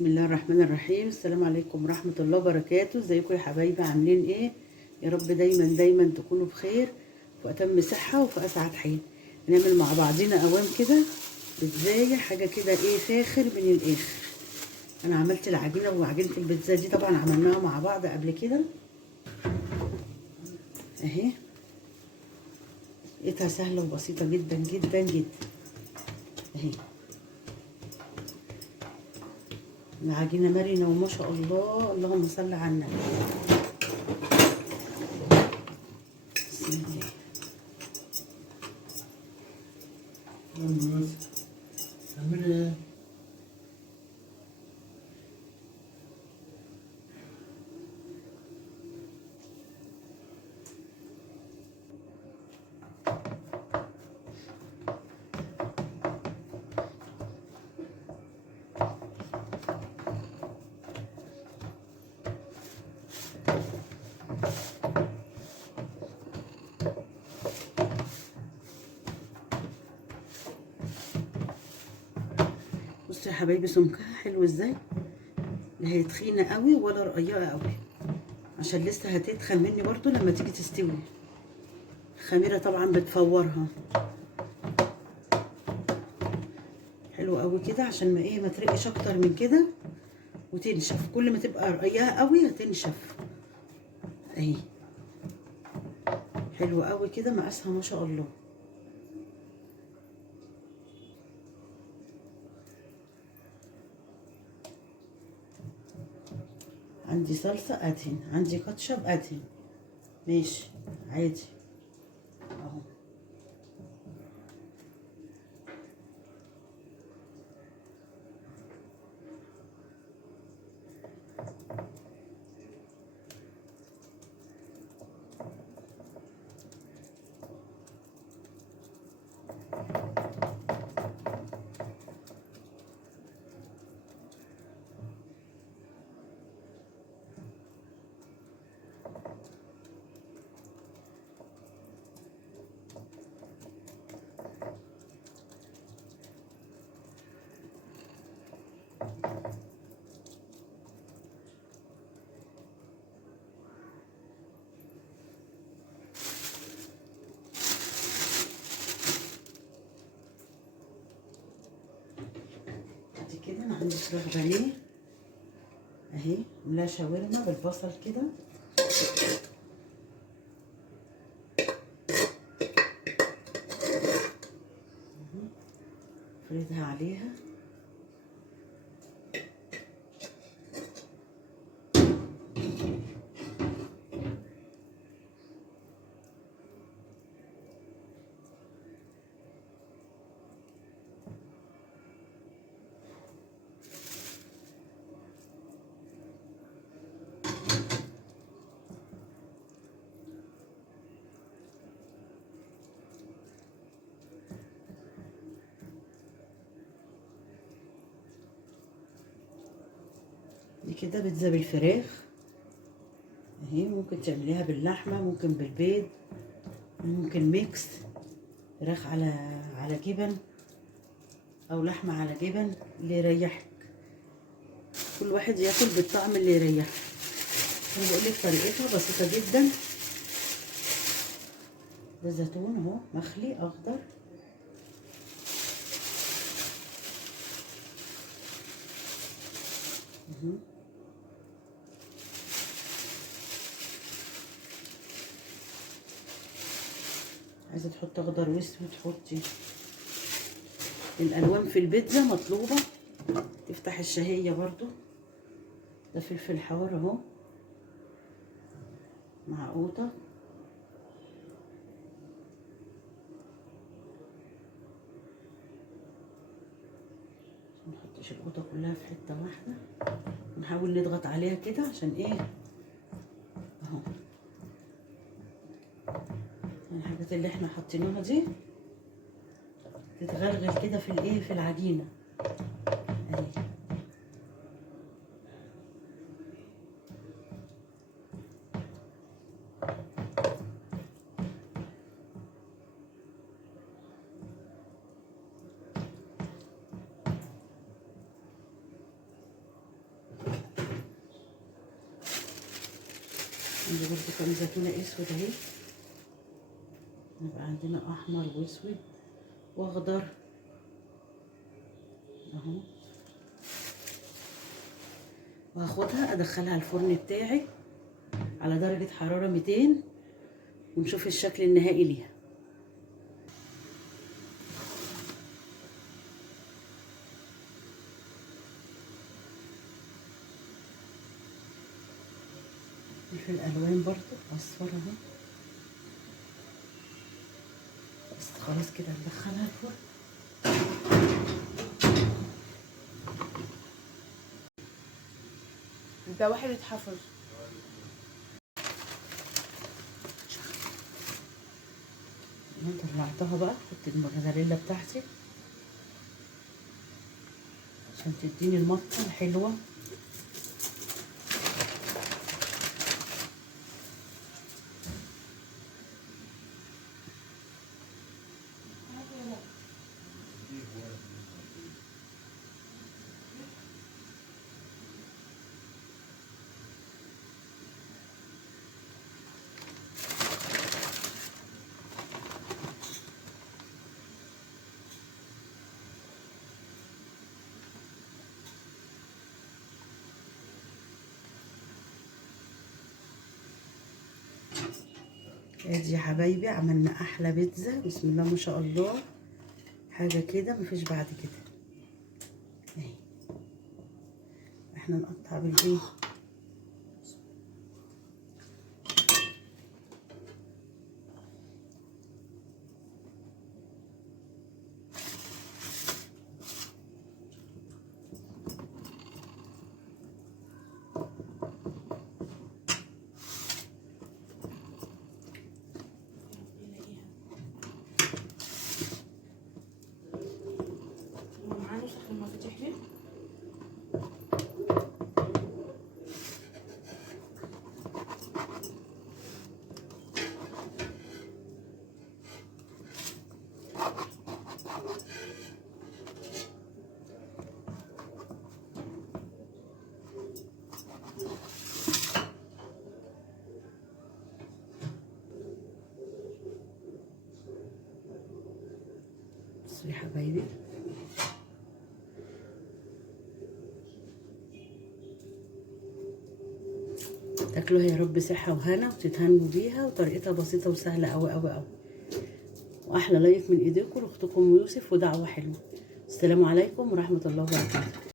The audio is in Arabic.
بسم الله الرحمن الرحيم. السلام عليكم ورحمة الله وبركاته. ازيكم يا حبايبي؟ عاملين ايه؟ يا رب دايما دايما تكونوا بخير واتم صحة وفي اسعد حال. نعمل مع بعضينا اوام كده بيتزاية، حاجة كده ايه فاخر من الاخر. انا عملت العجينة، وعجينة البيتزا دي طبعا عملناها مع بعض قبل كده اهي. لقيتها سهلة وبسيطة جدا جدا جدا اهي. العجينة مرنة وما شاء الله، اللهم صل على النبي. بسم الله. تعملي ايه؟ بصوا يا حبايبي سمكها حلو ازاي، لا هي تخينه قوي ولا رقيقه قوي، عشان لسه هتتخن مني برضو لما تيجي تستوي. الخميره طبعا بتفورها حلو قوي كده، عشان ما ايه ما ترقش اكتر من كده وتنشف. كل ما تبقى رقيقه قوي هتنشف اهي. حلو قوي كده، مقاسها ما شاء الله. عندي صلصه ادهن، عندي كاتشب ادهن، ماشي عادي اهو. كده انا عندي فراخ بانيه اهي، عاملاها شاورما بالبصل كده. فردها عليها دي كده بيتزا بالفراخ اهي. ممكن تعمليها باللحمه، ممكن بالبيض، ممكن ميكس فراخ على جبن، او لحمه على جبن، اللي يريحك. كل واحد ياكل بالطعم اللي يريحه. انا بقول لك طريقتها بسيطه جدا. ده زيتون اهو مخلي اخضر، عايزه تحط اخضر واسود حطي. الالوان في البيتزا مطلوبه، تفتح الشهيه برضو. ده فلفل حار اهو مع قوطه، منحطش القوطه كلها في حته واحده، نحاول نضغط عليها كده عشان ايه اهو. الحاجات اللي احنا حاطينها دي تتغلغل كده في الايه في العجينه اهي. عندي برضو كام زيتونة اسود اهي. يبقى عندنا احمر واسود واخضر اهو. وهاخدها ادخلها الفرن بتاعي على درجة حرارة 200 ونشوف الشكل النهائي ليها. في الالوان برضو اصفر اهو. بس خلاص كده ندخلها الفرن. ده واحد اتحفظ. انا طلعتها بقى، حط الموزاريلا بتاعتي عشان تديني المطه الحلوه. ادي يا حبايبي عملنا احلى بيتزا، بسم الله ما شاء الله، حاجه كده مفيش بعد كده. اهي احنا نقطع بالايه، معاه نسخ المفاتيح ليه؟ بصوا يا حبايبي تاكلوها يا رب صحه وهنا وتتهنوا بيها، وطريقتها بسيطه وسهله قوي قوي قوي. واحلى لايك من ايديكم لاختكم يوسف، ودعوه حلوه. السلام عليكم ورحمه الله وبركاته.